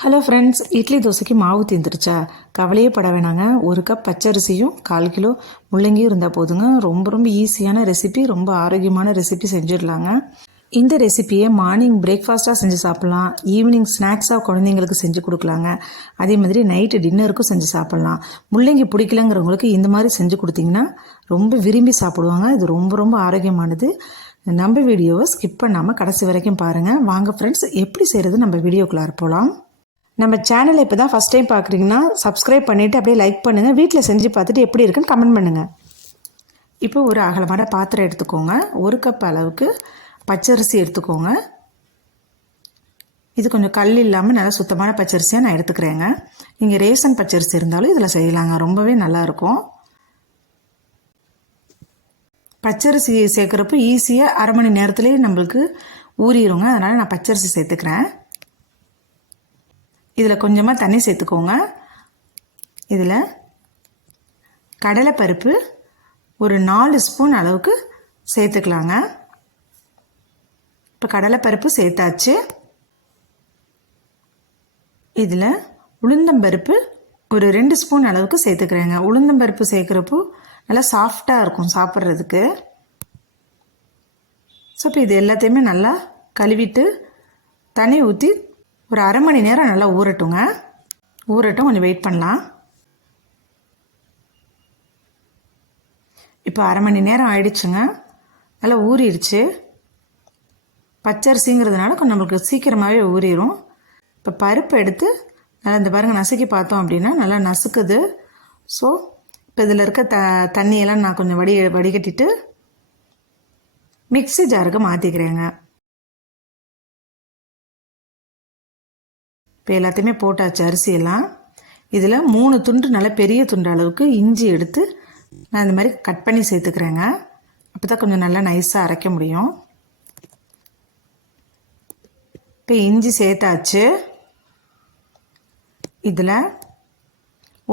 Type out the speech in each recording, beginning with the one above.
Hello friends idli தோசைக்கு மாவு தீந்துருச்சா? கவலையே பட வேணாங்க. ஒரு கப் பச்சரிசியும் கால் கிலோ முள்ளங்கியும் இருந்தால் போதுங்க. ரொம்ப ரொம்ப ஈஸியான ரெசிபி ரொம்ப ஆரோக்கியமான ரெசிபி செஞ்சிடலாங்க. இந்த ரெசிபியை மார்னிங் பிரேக்ஃபாஸ்ட்டாக செஞ்சு சாப்பிட்லாம். ஈவினிங் ஸ்நாக்ஸாக குழந்தைங்களுக்கு செஞ்சு கொடுக்கலாங்க. அதே மாதிரி நைட்டு டின்னருக்கும் செஞ்சு சாப்பிட்லாம். முள்ளங்கி பிடிக்கலங்கிறவங்களுக்கு இந்த மாதிரி செஞ்சு கொடுத்தீங்கன்னா ரொம்ப விரும்பி சாப்பிடுவாங்க. இது ரொம்ப ரொம்ப ஆரோக்கியமானது. நம்ம வீடியோவை ஸ்கிப் பண்ணாமல் கடைசி வரைக்கும் பாருங்கள் வாங்க ஃப்ரெண்ட்ஸ் எப்படி செய்கிறது நம்ம வீடியோக்குள்ளார போகலாம் நம்ம சேனலை இப்போ தான் ஃபஸ்ட் டைம் பார்க்குறீங்கன்னா சப்ஸ்கிரைப் பண்ணிவிட்டு அப்படியே லைக் பண்ணுங்கள் வீட்டில் செஞ்சு பார்த்துட்டு எப்படி இருக்குன்னு கமெண்ட் பண்ணுங்கள் இப்போ ஒரு அகலமான பாத்திரம் எடுத்துக்கோங்க. ஒரு கப் அளவுக்கு பச்சரிசி எடுத்துக்கோங்க. இது கொஞ்சம் கல் இல்லாமல் நல்லா சுத்தமான பச்சரிசியாக நான் எடுத்துக்கிறேங்க. நீங்கள் ரேஷன் பச்சரிசி இருந்தாலும் இதில் செய்யலாங்க. ரொம்பவே நல்லாயிருக்கும் பச்சரிசி சேர்க்குறப்போ ஈஸியாக அரை மணி நேரத்துலேயே நம்மளுக்கு ஊறிடுங்க அதனால் நான் பச்சரிசி சேர்த்துக்கிறேன். இதில் கொஞ்சமாக தண்ணி சேர்த்துக்கோங்க. இதில் கடலைப்பருப்பு ஒரு நாலு ஸ்பூன் அளவுக்கு சேர்த்துக்கலாங்க. இப்போ கடலைப்பருப்பு சேர்த்தாச்சு. இதில் உளுந்தம்பருப்பு ஒரு ரெண்டு ஸ்பூன் அளவுக்கு சேர்த்துக்கிறேங்க. உளுந்தம்பருப்பு சேர்க்குறப்போ நல்லா சாஃப்டாக இருக்கும் சாப்பிட்றதுக்கு. ஸோ இப்போ இது எல்லாத்தையுமே நல்லா கழுவிட்டு தண்ணி ஊற்றி ஒரு அரை மணி நேரம் நல்லா ஊறட்டுங்க. ஊறட்டும் கொஞ்சம் வெயிட் பண்ணலாம். இப்போ அரை மணி நேரம் ஆயிடுச்சுங்க. நல்லா ஊறிடுச்சு. பச்சரிசிங்கிறதுனால கொஞ்சம் நம்மளுக்கு சீக்கிரமாகவே ஊறிடும் இப்போ பருப்பு எடுத்து நல்லா இந்த பாருங்கள் நசுக்கி பார்த்தோம் அப்படின்னா நல்லா நசுக்குது. ஸோ இப்போ இதில் இருக்க த தண்ணியெல்லாம் நான் கொஞ்சம் வடி வடிகட்டிட்டு மிக்ஸி ஜாருக்கு மாற்றிக்கிறேங்க இப்போ எல்லாத்தையுமே போட்டாச்சு அரிசியெல்லாம். இதில் மூணு துண்டு நல்லா பெரிய துண்டு அளவுக்கு இஞ்சி எடுத்து நான் இந்த மாதிரி கட் பண்ணி சேர்த்துக்கிறேங்க. அப்போ தான் கொஞ்சம் நல்லா நைஸாக அரைக்க முடியும். இப்போ இஞ்சி சேர்த்தாச்சு. இதில்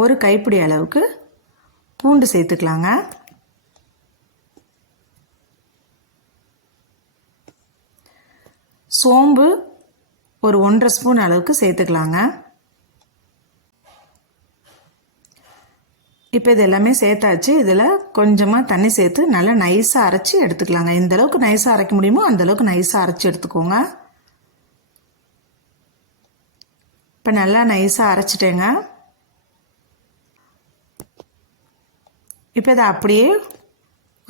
ஒரு கைப்பிடி அளவுக்கு பூண்டு சேர்த்துக்கலாங்க. சோம்பு ஒரு ஒன்றரை ஸ்பூன் அளவுக்கு சேர்த்துக்கலாங்க. இப்போ இது எல்லாமே சேர்த்தாச்சு. இதில் கொஞ்சமாக தண்ணி சேர்த்து நல்லா நைஸாக அரைச்சி எடுத்துக்கலாங்க. இந்த அளவுக்கு நைஸாக அரைக்க முடியுமோ அந்த அளவுக்கு நைஸாக அரைச்சி எடுத்துக்கோங்க. இப்போ நல்லா நைஸாக அரைச்சிட்டேங்க. இப்போ இதை அப்படியே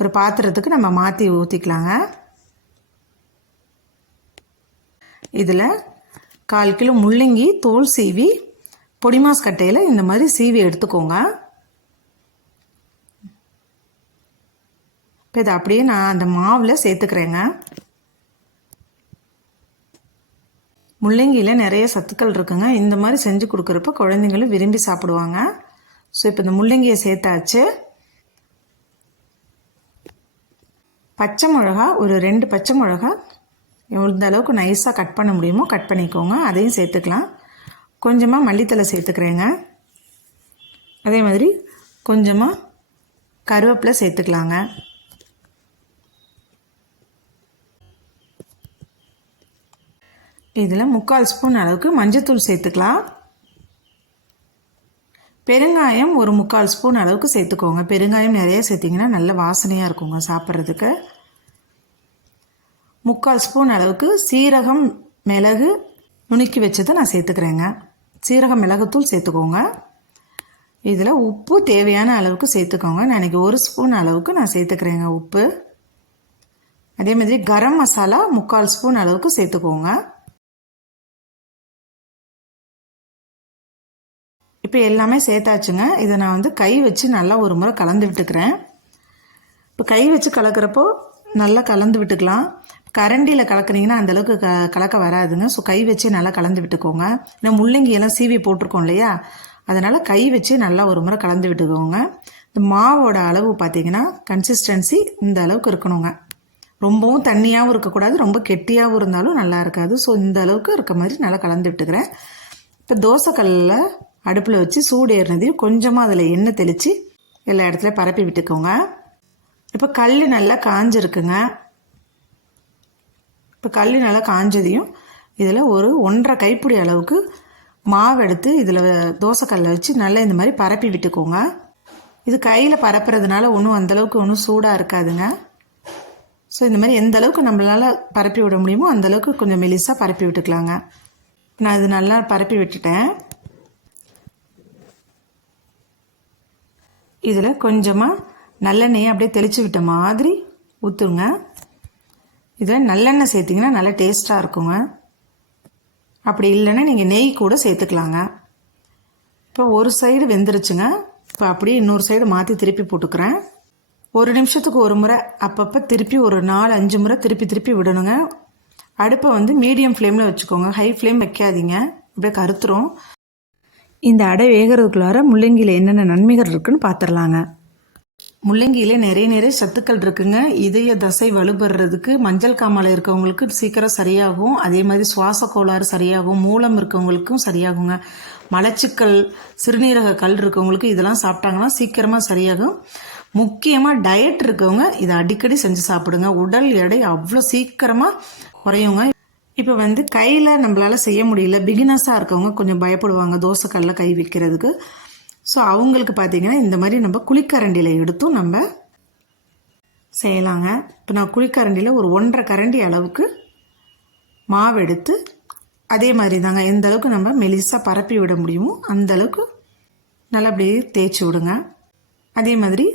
ஒரு பாத்திரத்துக்கு நம்ம மாற்றி ஊற்றிக்கலாங்க இதில் கால் கிலோ முள்ளங்கி தோல் சீவி பொடிமாஸ் கட்டையில் இந்த மாதிரி சீவி எடுத்துக்கோங்க. இப்போ இதை அப்படியே நான் அந்த மாவில் சேர்த்துக்கிறேங்க. முள்ளங்கியில் நிறைய சத்துக்கள் இருக்குங்க. இந்த மாதிரி செஞ்சு கொடுக்குறப்ப குழந்தைங்களும் விரும்பி சாப்பிடுவாங்க. ஸோ இப்போ இந்த முள்ளங்கியை சேர்த்தாச்சு. பச்சை மிளகா ஒரு ரெண்டு பச்சை மிளகா எந்த அளவுக்கு நைஸாக கட் பண்ண முடியுமோ கட் பண்ணிக்கோங்க. அதையும் சேர்த்துக்கலாம். கொஞ்சமாக மல்லித்தலை சேர்த்துக்கிறேங்க. அதே மாதிரி கொஞ்சமாக கருவேப்பிலை சேர்த்துக்கலாங்க. இதில் முக்கால் ஸ்பூன் அளவுக்கு மஞ்சத்தூள் சேர்த்துக்கலாம். பெருங்காயம் ஒரு முக்கால் ஸ்பூன் அளவுக்கு சேர்த்துக்கோங்க. பெருங்காயம் நிறைய சேர்த்திங்கன்னா நல்ல வாசனையாக இருக்குங்க சாப்பிட்றதுக்கு. முக்கால் ஸ்பூன் அளவுக்கு சீரகம் மிளகு நுணுக்கி வச்சதை நான் சேர்த்துக்கிறேங்க. சீரகம் மிளகுத்தூள் சேர்த்துக்கோங்க. இதில் உப்பு தேவையான அளவுக்கு சேர்த்துக்கோங்க. நான் இன்றைக்கி ஒரு ஸ்பூன் அளவுக்கு நான் சேர்த்துக்கிறேங்க உப்பு. அதே மாதிரி கரம் மசாலா முக்கால் ஸ்பூன் அளவுக்கு சேர்த்துக்கோங்க. இப்போ எல்லாமே சேர்த்தாச்சுங்க. இதை நான் வந்து கை வச்சு நல்லா ஒரு முறை கலந்து விட்டுக்கிறேன். இப்போ கை வச்சு கலக்கிறப்போ நல்லா கலந்து விட்டுக்கலாம். கரண்டியில் கலக்குனீங்கன்னா அந்தளவுக்கு க கலக்க வராதுங்க. ஸோ கை வச்சு நல்லா கலந்து விட்டுக்கோங்க. இல்லை முள்ளங்கியெல்லாம் சீவி போட்டிருக்கோம் இல்லையா? அதனால் கை வச்சு நல்லா ஒரு முறை கலந்து விட்டுக்கோங்க. இந்த மாவோட அளவு பார்த்தீங்கன்னா கன்சிஸ்டன்சி இந்த அளவுக்கு இருக்கணுங்க. ரொம்பவும் தண்ணியாகவும் இருக்கக்கூடாது ரொம்ப கெட்டியாகவும் இருந்தாலும் நல்லா இருக்காது. ஸோ இந்த அளவுக்கு இருக்க மாதிரி நல்லா கலந்து விட்டுக்கிறேன். இப்போ தோசைக்கல்லில் அடுப்பில் வச்சு சூடு ஏறினதையும் கொஞ்சமாக அதில் எண்ணெய் தெளித்து எல்லா இடத்துலையும் பரப்பி விட்டுக்கோங்க. இப்போ கல் நல்லா காஞ்சிருக்குங்க. இப்போ கல் நல்லா காஞ்சதையும் இதில் ஒரு ஒன்றரை கைப்பிடி அளவுக்கு மாவு எடுத்து இதில் தோசைக்கல்லை வச்சு நல்லா இந்த மாதிரி பரப்பி விட்டுக்கோங்க. இது கையில் பரப்புறதுனால ஒன்றும் அந்தளவுக்கு ஒன்றும் சூடாக இருக்காதுங்க. ஸோ இந்த மாதிரி எந்த அளவுக்கு நம்மளால் பரப்பி விட முடியுமோ அந்த அளவுக்கு கொஞ்சம் மெலிசாக பரப்பி விட்டுக்கலாங்க. நான் இது நல்லா பரப்பி விட்டுட்டேன். இதில் கொஞ்சமாக நல்லெண்ணெயை அப்படியே தெளித்து விட்ட மாதிரி ஊற்றுங்க இதில் நல்லெண்ணெய் சேர்த்திங்கன்னா நல்லா டேஸ்ட்டாக இருக்குங்க. அப்படி இல்லைன்னா நீங்கள் நெய் கூட சேர்த்துக்கலாங்க. இப்போ ஒரு சைடு வெந்துருச்சுங்க. இப்போ அப்படியே இன்னொரு சைடு மாற்றி திருப்பி போட்டுக்கிறேன். ஒரு நிமிஷத்துக்கு ஒரு முறை அப்பப்போ திருப்பி ஒரு நாலு அஞ்சு முறை திருப்பி திருப்பி விடணுங்க. அடுப்பை வந்து மீடியம் ஃப்ளேமில் வச்சுக்கோங்க. ஹை ஃப்ளேம் வைக்காதீங்க. அப்படியே கருத்துரும். இந்த அடை வேகிறதுக்குள்ளார முள்ளங்கியில் என்னென்ன நன்மைகள் இருக்குன்னு பார்த்துடலாங்க. முள்ளங்கியில் நிறைய நிறைய சத்துக்கள் இருக்குங்க. இதய தசை வலுபடுறதுக்கு மஞ்சள் காமாலை இருக்கவங்களுக்கு சீக்கிரம் சரியாகும். அதே மாதிரி சுவாச கோளாறு சரியாகும். மூலம் இருக்கவங்களுக்கும் சரியாகுங்க. மலச்சிக்கல் சிறுநீரக கல் இருக்கவங்களுக்கு இதெல்லாம் சாப்பிட்டாங்கன்னா சீக்கிரமாக சரியாகும். முக்கியமாக டயட் இருக்கவங்க இதை அடிக்கடி செஞ்சு சாப்பிடுங்க. உடல் எடை அவ்வளோ சீக்கிரமாக குறையுங்க. இப்போ வந்து கையில் நம்மளால செய்ய முடியல. பிகினஸாக இருக்கவங்க கொஞ்சம் பயப்படுவாங்க. தோசைக்கல்ல கை வைக்கிறதுக்கு. ஸோ அவங்களுக்கு பார்த்தீங்கன்னா இந்த மாதிரி நம்ம குழிக்கரண்டியில் எடுத்தும் நம்ம செய்யலாங்க. இப்போ நான் குழிக்கரண்டியில் ஒரு ஒன்றரை கரண்டி அளவுக்கு மாவு எடுத்து அதே மாதிரி தாங்க எந்த அளவுக்கு நம்ம மெலிசாக பரப்பி விட முடியுமோ அந்த அளவுக்கு நல்லா அப்படியே தேய்ச்சி விடுங்க. அதே மாதிரி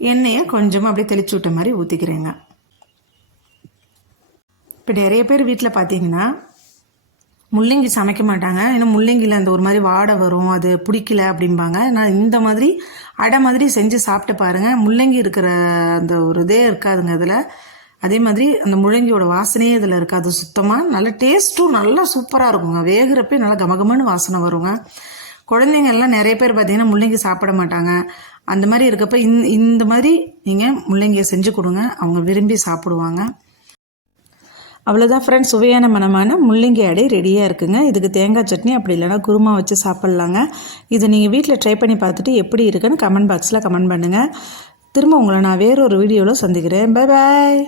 எண்ணெயை கொஞ்சமாக அப்படியே தெளிச்சு விட்ட மாதிரி ஊற்றிக்கிறேங்க இப்போ நிறைய பேர் வீட்டில் பார்த்தீங்கன்னா முள்ளங்கி சமைக்க மாட்டாங்க. ஏன்னா முள்ளங்கியில் அந்த ஒரு மாதிரி வாடை வரும் அது பிடிக்கல அப்படிம்பாங்க. நான் இந்த மாதிரி அடை மாதிரி செஞ்சு சாப்பிட்டு பாருங்கள் முள்ளங்கி இருக்கிற அந்த ஒரு இதே இருக்காதுங்க அதில். அதே மாதிரி அந்த முள்ளங்கியோட வாசனையே இதில் இருக்காது சுத்தமாக நல்ல டேஸ்ட்டும் நல்லா சூப்பராக இருக்குங்க. வேகிறப்பே நல்லா கமகமன்னு வாசனை வருங்க. குழந்தைங்க எல்லாம் நிறைய பேர் பார்த்தீங்கன்னா முள்ளங்கி சாப்பிட மாட்டாங்க. அந்த மாதிரி இருக்கப்ப இந்த மாதிரி நீங்கள் முள்ளங்கியை செஞ்சு கொடுங்க. அவங்க விரும்பி சாப்பிடுவாங்க. அவ்வளோதான் ஃப்ரெண்ட்ஸ் சுவையான மனமான முள்ளங்கி அடை ரெடியாக இருக்குங்க. இதுக்கு தேங்காய் சட்னி அப்படி இல்லைனா குருமா வச்சு சாப்பிட்லாங்க. இதை நீங்கள் வீட்டில் ட்ரை பண்ணி பார்த்துட்டு எப்படி இருக்குன்னு கமெண்ட் பாக்ஸில் கமெண்ட் பண்ணுங்கள் திரும்ப உங்களை நான் வேறொரு வீடியோவில் சந்திக்கிறேன். Bye bye